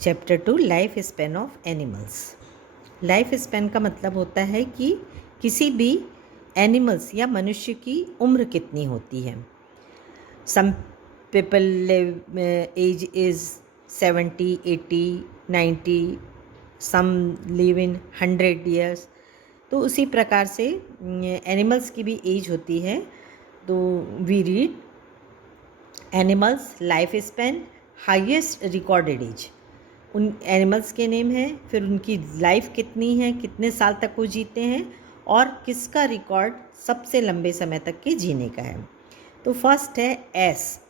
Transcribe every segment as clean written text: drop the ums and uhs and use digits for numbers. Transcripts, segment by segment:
Chapter 2 life span of animals. Life span का मतलब होता है कि किसी भी एनिमल्स या मनुष्य की उम्र कितनी होती है। Some people live age is 70, 80, 90, some live in 100 years. तो उसी प्रकार से एनिमल्स की भी एज होती है। तो we read animals life span highest recorded age. उन एनिमल्स के नेम हैं, फिर उनकी लाइफ कितनी है, कितने साल तक वो जीते हैं और किसका रिकॉर्ड सबसे लंबे समय तक के जीने का है। तो फर्स्ट है एस।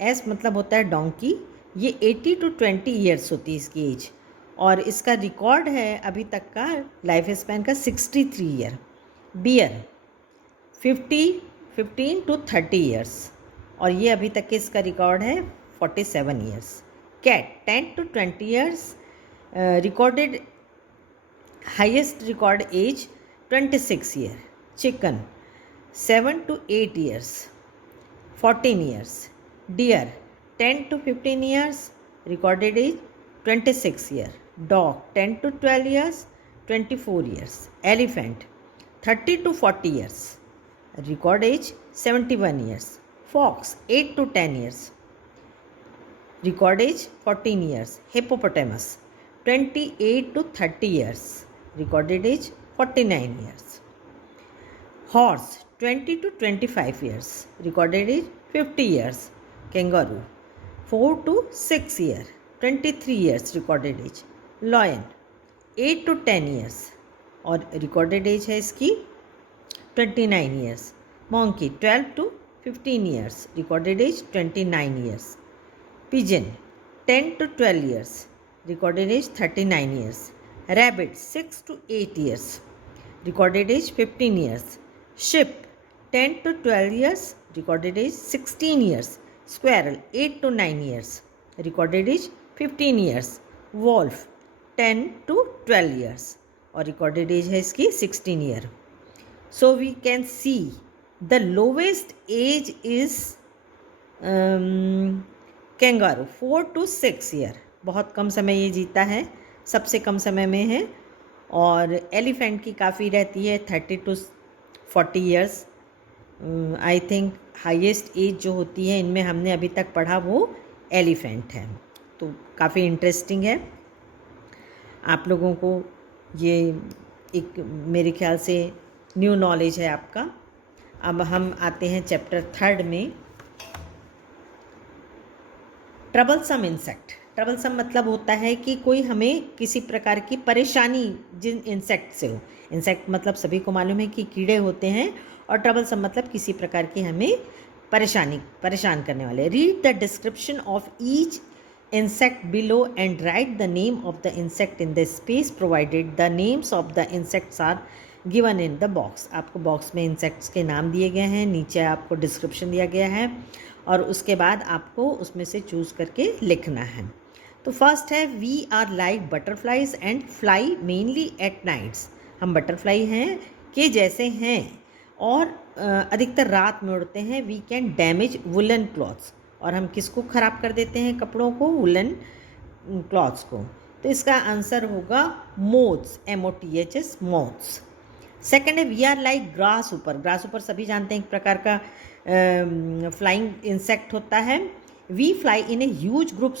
एस मतलब होता है डोंकी। ये 80 to 20 ईयर्स होती है इसकी एज और इसका रिकॉर्ड है अभी तक का लाइफ स्पैन का 63 ईयर। बियर 15 to 30 ईयर्स और ये अभी तक के इसका रिकॉर्ड है 47 years. Cat 10 to 20 years, recorded highest record age 26 year. Chicken 7 to 8 years, 14 years. Deer 10 to 15 years, recorded age 26 year. Dog 10 to 12 years, 24 years. Elephant 30 to 40 years, record age 71 years. Fox 8 to 10 years, record age 14 years. Hippopotamus 28 to 30 years, recorded age 49 years. Horse 20 to 25 years, recorded age 50 years. Kangaroo 4 to 6 years, 23 years recorded age. Lion 8 to 10 years और recorded age है इसकी 29 years. Monkey 12 to 15 years, recorded age 29 years. Pigeon 10 to 12 years, recorded age 39 years. Rabbit 6 to 8 years, recorded age 15 years. Sheep 10 to 12 years, recorded age 16 years. Squirrel 8 to 9 years, recorded age 15 years. Wolf 10 to 12 years और recorded age है इसकी 16 year. So we can see the lowest age is kangaroo 4 to 6 year, बहुत कम समय ये जीता है, सबसे कम समय में है। और एलिफेंट की काफ़ी रहती है 30 to 40 years. I think highest age जो होती है इनमें हमने अभी तक पढ़ा वो एलिफेंट है। तो काफ़ी इंटरेस्टिंग है, आप लोगों को ये एक मेरे ख्याल से न्यू नॉलेज है आपका। अब हम आते हैं चैप्टर 3 में। Troublesome insect. ट्रबलसम मतलब होता है कि कोई हमें किसी प्रकार की परेशानी जिन इंसेक्ट से हो। इंसेक्ट मतलब सभी को मालूम है कि कीड़े होते हैं और ट्रबलसम मतलब किसी प्रकार की हमें परेशान करने वाले। Read the description of each insect below and write the name of the insect in the space provided. The names of the insects are given in the box. आपको बॉक्स में इंसेक्ट्स के नाम दिए गए हैं, नीचे आपको डिस्क्रिप्शन दिया गया है और उसके बाद आपको उसमें से चूज़ करके लिखना है। तो फर्स्ट है we are like butterflies and fly mainly at nights. हम बटरफ्लाई हैं के जैसे हैं और अधिकतर रात में उड़ते हैं। We can damage woollen clothes, और हम किसको ख़राब कर देते हैं, कपड़ों को, वुलन क्लॉथ्स को। तो इसका आंसर होगा मोथ्स, MOTHS, मोथ्स। सेकेंड है वी आर लाइक ग्रास ऊपर। ग्रास ऊपर सभी जानते हैं एक प्रकार का फ्लाइंग इंसेक्ट होता है। We fly in a huge group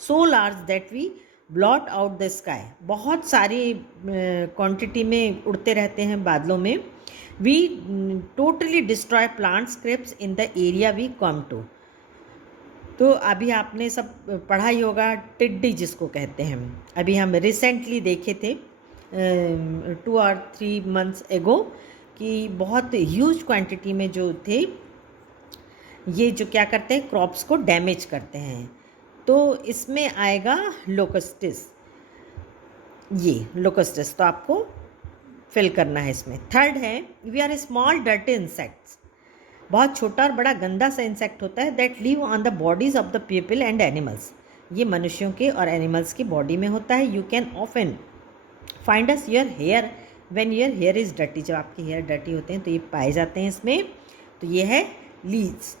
so large that we blot out the sky. बहुत सारी क्वांटिटी में उड़ते रहते हैं बादलों में। We totally destroy plants crops in the area we come to. तो अभी आपने सब पढ़ा ही होगा टिड्डी जिसको कहते हैं। अभी हम रिसेंटली देखे थे 2 or 3 months एगो कि बहुत ह्यूज क्वांटिटी में जो थे ये जो क्या करते हैं, क्रॉप्स को डैमेज करते हैं। तो इसमें आएगा लोकस्टिस, ये लोकस्टिस तो आपको फिल करना है इसमें। थर्ड है we are small dirty insects. बहुत छोटा और बड़ा गंदा सा इंसेक्ट होता है that live on the bodies of the people and animals. ये मनुष्यों के और एनिमल्स की बॉडी में होता है। You can often find us your hair when your hair is dirty. जब आपके हेयर डर्टी होते हैं तो ये पाए जाते हैं इसमें। तो ये है लीड्स।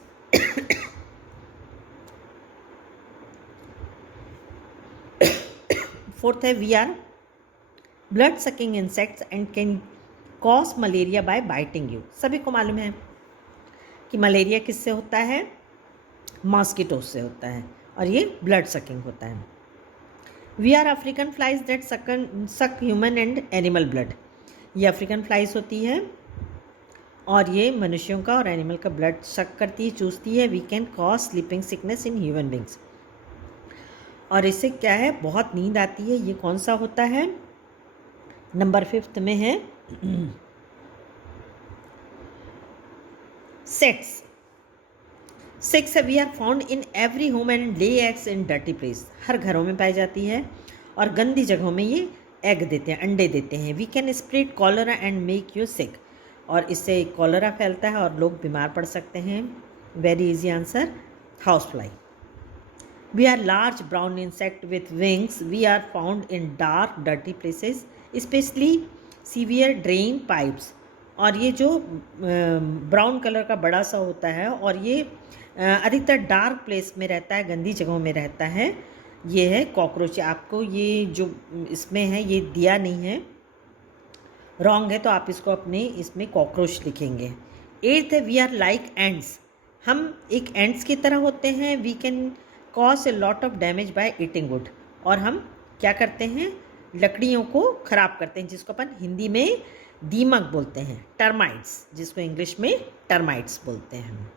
फोर्थ है we are blood sucking insects and can cause malaria by biting you. सभी को मालूम है कि मलेरिया किससे होता है, मॉस्किटो से होता है, और ये ब्लड सकिंग होता है। We are African flies that suck human and animal blood. ये अफ्रीकन फ्लाइज होती है और ये मनुष्यों का और एनिमल का ब्लड सक करती है, चूसती है। We can cause sleeping sickness in human beings. और इससे क्या है, बहुत नींद आती है। ये कौन सा होता है, नंबर 5 में है सेट्स। 6 है we are found in every home and lay eggs in dirty place. हर घरों में पाई जाती है और गंदी जगहों में ये एग देते हैं, अंडे देते हैं। We can spread cholera and make you sick. और इससे कॉलरा फैलता है और लोग बीमार पड़ सकते हैं। Very easy answer, house fly. We are large brown insect with wings. We are found in dark dirty places specially sewer drain pipes. और ये जो ब्राउन कलर का बड़ा सा होता है और ये अधिकतर डार्क प्लेस में रहता है, गंदी जगहों में रहता है। ये है कॉकरोच। आपको ये जो इसमें है ये दिया नहीं है, रॉन्ग है, तो आप इसको अपने इसमें कॉकरोच लिखेंगे। 8th है वी आर लाइक एंड्स। हम एक एंड्स की तरह होते हैं। We can cause a lot of damage by eating wood. और हम क्या करते हैं, लकड़ियों को ख़राब करते हैं, जिसको अपन हिंदी में दीमक बोलते हैं, टर्माइट्स, जिसको इंग्लिश में टर्माइट्स बोलते हैं।